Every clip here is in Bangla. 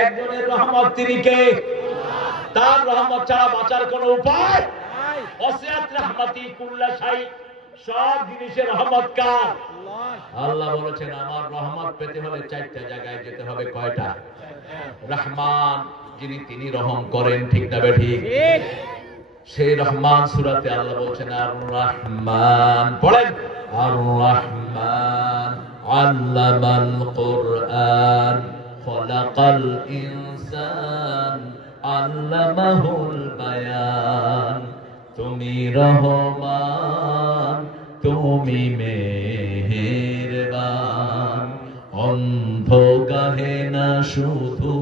একজনের রহমত তিনি কে? তার রহমত ছাড়া বাঁচার কোন উপায় নাই। ওয়াসিআত রাহমাতি কুল্লা শাই, সব জিনিসের রহমত কার? আল্লাহ বলেছেন আমার রহমত পেতে হলে চারটা জায়গায় যেতে হবে। কয়টা? রহমান যিনি তিনি রহম করেন, ঠিক না বেঠিক? ঠিক। সেই রহমান সূরাতে আল্লাহ বলেছেন আর রহমান, পড়েন আর রহমান আল্লামাল কুরআন খলাকাল ইনসান আল্লামাহুল বায়ান। তুমি রহমান, তুমি মেহেরবান, অন্ধ গাহে না শুধু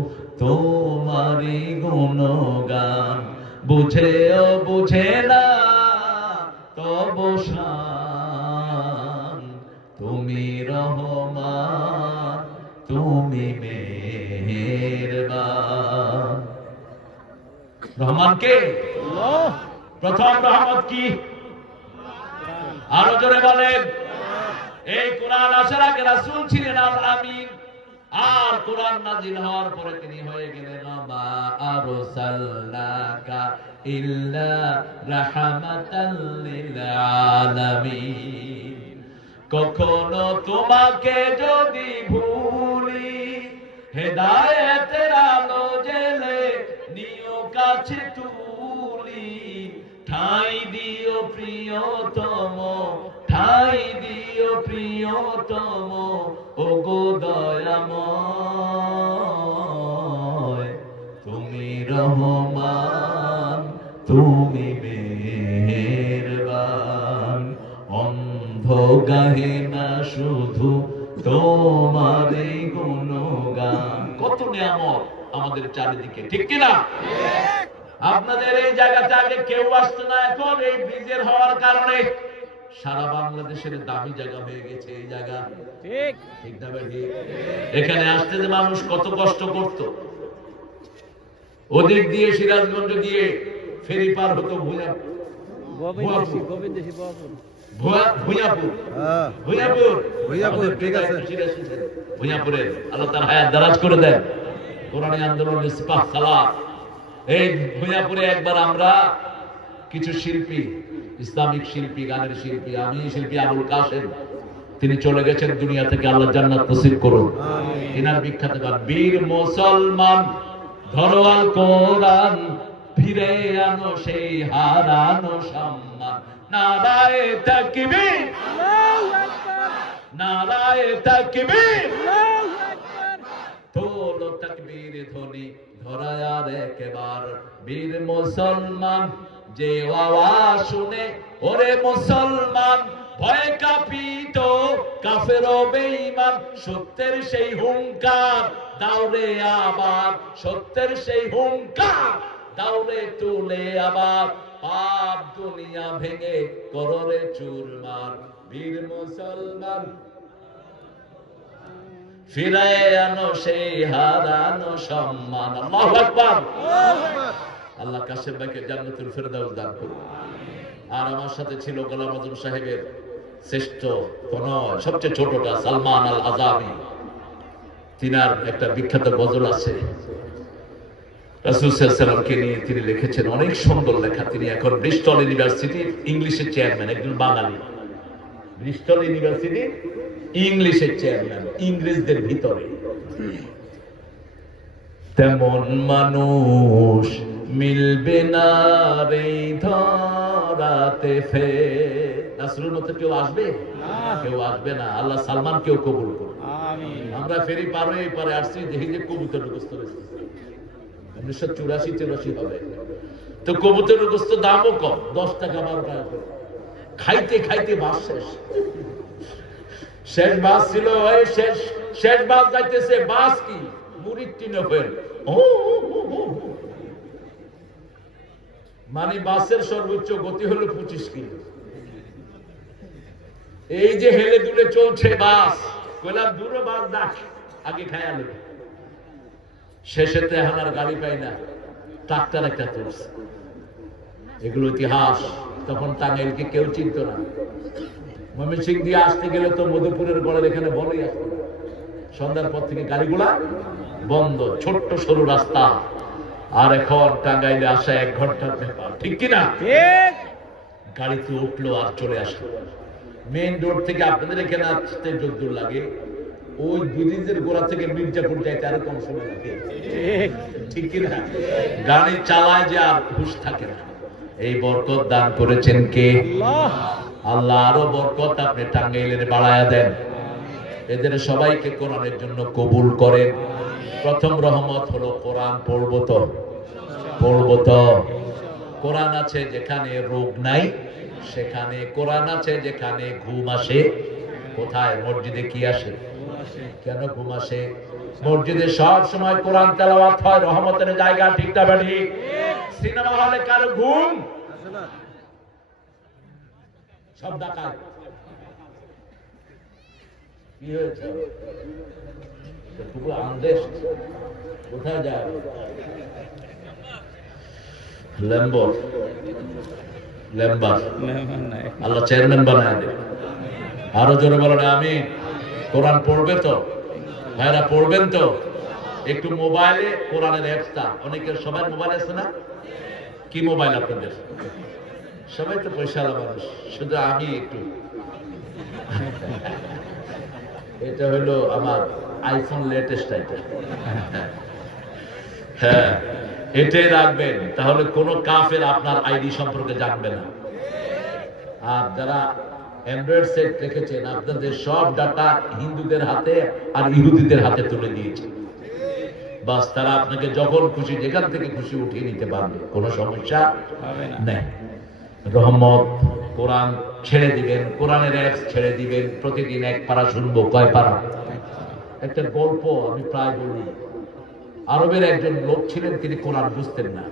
তোমারই গুণগান, বুঝেও বুঝে না তব শান। তুমি রহমান, তুমি মেহেরবান। রহমান কে? প্রথম রহমত কি? আরো জোরে বলেন। এই কোরআন আসার আগে রাসূল ছিলেন আল আমিন, আর কোরআন নাযিল হওয়ার পরে তিনি হয়ে গেলেন মা আরসালনাকা ইল্লা রাহমাতাল লিল আলামিন। কখনো তোমাকে যদি ভুলি, হেদায়েতের আলো জেলে নিও কাছে তুলি, ঠাঁই দিও প্রিয়তম, ঠাঁই দিও প্রিয়তম, ওগো দয়াময়। তুমি রহমান, তুমি মেহেরবান, অন্ধ গাহে না শুধু তোমারই গুণগান। কত নিয়ামত আমাদের চারিদিকে, ঠিক কিনা? আপনাদের এই জায়গাতে আগে কেউ আসতো না, এখন এই ব্রিজের হওয়ার কারণে সারা বাংলাদেশের দামি জায়গা হয়ে গেছে এই জায়গা, ঠিক ঠিক না ভাই? এখানে আসতে যে মানুষ কত কষ্ট করত, ওদিক দিয়ে সিরাজগঞ্জ দিয়ে ফেরি পার হতো ভুঁইয়াপুরের। আল্লাহ তার হায়াত দারাজ করে দেন। কোরআনী আন্দোলন ইসপাহ সালাত, এই ভুঁইয়াপুরে একবার আমরা কিছু শিল্পী, ইসলামিক শিল্পী, গানের শিল্পী, আমি শিল্পী আবুল কাসেম, তিনি চলে গেছেন দুনিয়া থেকে, আল্লাহ জান্নাত নসিব করুন। এনার বিখ্যাত গান বীর মুসলমান ধরো আল কোরআন, ফিরে আনো সেই হারানো সম্মান। নারায়ে তাকবীর, আল্লাহু আকবার, নারায়ে তাকবীর, আল্লাহু আকবার, তোলো তাকবীর ধ্বনি ধরায় আর একবার। বীর মুসলমান যে আওয়াজ শুনে, ওরে মুসলমান ভয়ে কাঁপিত কাফের ও বেঈমান। সত্যের সেই হুঙ্কার দাওরে আবার, সত্যের সেই হুঙ্কার দাওরে তুলে আবার। পাপ দুনিয়া ভেঙে কররে চুরমার। বীর মুসলমান ফিরায় আনো সেই হারানো সম্মান। আল্লাহু আকবার। আল্লাহ কাশেম ভাইকে জান্নাতুল ফেরদাউস দান করুন। আর আমার সাথে ছিল গোলাম আজম সাহেবের শ্রেষ্ঠ কনয়, সবচেয়ে ছোটটা সালমান আল আজামি। তিনার একটা বিখ্যাত গজল আছে রাসূল সাল্লাল্লাহু আলাইহি ওয়াসাল্লামকে নিয়ে, তিনি লিখেছেন, অনেক সুন্দর লেখা। তিনি এখন ব্রিস্টল ইউনিভার্সিটির ইংলিশের চেয়ারম্যান, একজন বাঙালি। ব্রিস্টল ইউনিভার্সিটি ইংলিশের চেয়ারম্যান, ইংরেজদের ভিতরে। তেমন মানুষ মিলবে না রে ধরাতে ফের। রাসূলের মতো কেউ আসবে? কেউ আসবে না। আল্লাহ সালমান কেউ কবুল করুন, আমিন। আমরা ফেরি পার হয়ে পারে আসছি, দেখি যে কবুতর গোস্ত রয়েছে। 1984-83 হবে তো কবুতরের গোস্ত দামও কম, 10 টাকা 12 টাকা করে। খাইতে খাইতে বাস শেষ। শেষ বাস ছিল, শেষ বাস যাইতেছে। বাস কি? মুড়ির টিনে ফেল। মানে বাসের সর্বোচ্চ গতি হলো 25 কিলো। এই যে হেলে দুলে চলছে বাস, কইলাম দূরে বাস ডাক, আগে খায়া নেবে। শেষেতে হানার গাড়ি পাই না, ট্রাক্টর একটা তুলছে। এগুলো ইতিহাস। তখন টাঙ্গাইলকে কেউ চিনত না। ময়মনসিংহ দিয়ে আসতে গেলে তো মধুপুরের গড়ের এখানে বলেই আসতো, সন্ধ্যার পর থেকে গাড়িগুলা বন্ধ, ছোট্ট সরু রাস্তা। আর এখন টাঙ্গাইলে আসা 1 ঘন্টার ব্যাপার, ঠিক কিনা? গাড়িতে উঠলো আর চলে আসলো। মেইন রোড থেকে আপনাদের এখানে আসতে যদ্দূর লাগে, ওই ব্রিজের গোড়া থেকে মির্জাপুর যাইতে আরো কম সময় লাগে, ঠিক কিনা? গাড়ি চালায় যে আর হুঁশ থাকে না। এই বরকত দান করেছেন কে? আল্লাহ। আরো বরকত আপনি টাঙ্গাইলের বাড়ায়া দেন। এদের সবাইকে কোরআনের জন্য কবুল করেন। প্রথম রহমত হলো কোরআন পড়বো তো। কোরআন আছে যেখানে রোগ নাই সেখানে, কোরআন আছে যেখানে ঘুম আসে। কোথায়? মসজিদে কি আসে? কেন ঘুম আসে? মসজিদে সব সময় কোরআন তেলাওয়াত হয়, রহমতের জায়গা, ঠিক না বেঠি? সিনেমা হলে কারো ঘুম? সব ডাকায়। কি হয়েছে? আন্দেশ কোথায় যায়? ল্যাম্বার আল্লাহ চেয়ারম্যান বানায় দেবে। আরো জোরে বলেন আমি। কোরআন পড়বে তো ভাইরা? পড়বেন তো? একটু মোবাইলে কোরআনের অ্যাপসটা, অনেকের সবার মোবাইল আছে না? কি মোবাইল আপনাদের? সবাই তো পয়সাওয়ালা মানুষ, শুধু আমি একটু। এটা হলো আমার আইফোন লেটেস্ট আইটেম। হ্যাঁ, এটাই রাখবেন, তাহলে কোন কাফের আপনার আইডি সম্পর্কে জানবে না। আর যারা অ্যান্ড্রয়েড সেট রেখেছেন, আপনাদের সব ডাটা হিন্দুদের হাতে আর ইহুদিদের হাতে তুলে দিয়েছে। বাস, তারা আপনাকে যখন খুশি যেখান থেকে খুশি উঠিয়ে নিতে পারবে, কোনো সমস্যা নেই। রহমত কোরআন ছেড়ে দিবেন, কোরআনের অ্যাপস ছেড়ে দিবেন। প্রতিদিন 1 পারা শুনবো। কয় পারা? একটা গল্প আমি প্রায় বলি। আরবের একজন লোক ছিলেন, তিনি কোরআন বুঝতেন না।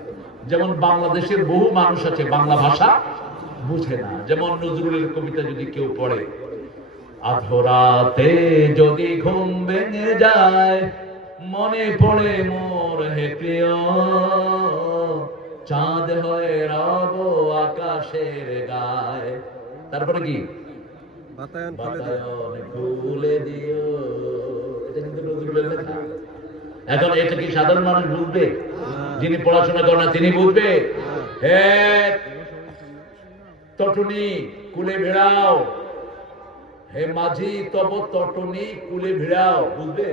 যেমন বাংলাদেশের বহু মানুষ আছে বাংলা ভাষা বুঝে না। যেমন নজরুলের কবিতা যদি কেউ পড়ে, আধরাতে যদি ঘুম ভেঙে যায়, মনে পড়ে মোর হে প্রিয়, চাঁদ হয়ে রব আকাশের গায়। তারপরে কি? বাতায়ন খুলে দিও। এটা কিন্তু নজরুলের লেখা। এখন এটা কি সাধারণ মানুষ বুঝবে? যিনি পড়াশোনা করেন না তিনি বুঝবে? তটুনি কুলে ভিড়াও, হে মাঝি তব তটুনি কুলে ভিড়াও, বুঝবে?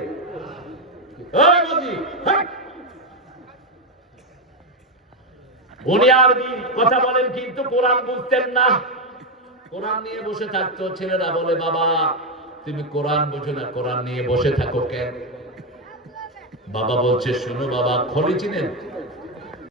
উনি আরবি কথা বলেন কিন্তু কোরআন বুঝতেন না। কোরআন নিয়ে বসে থাকতো। ছেলেরা বলে, বাবা তুমি কোরআন বুঝো না, কোরআন নিয়ে বসে থাকো কেন? বাবা বলছে, শোনো বাবা, খলি চিনেন?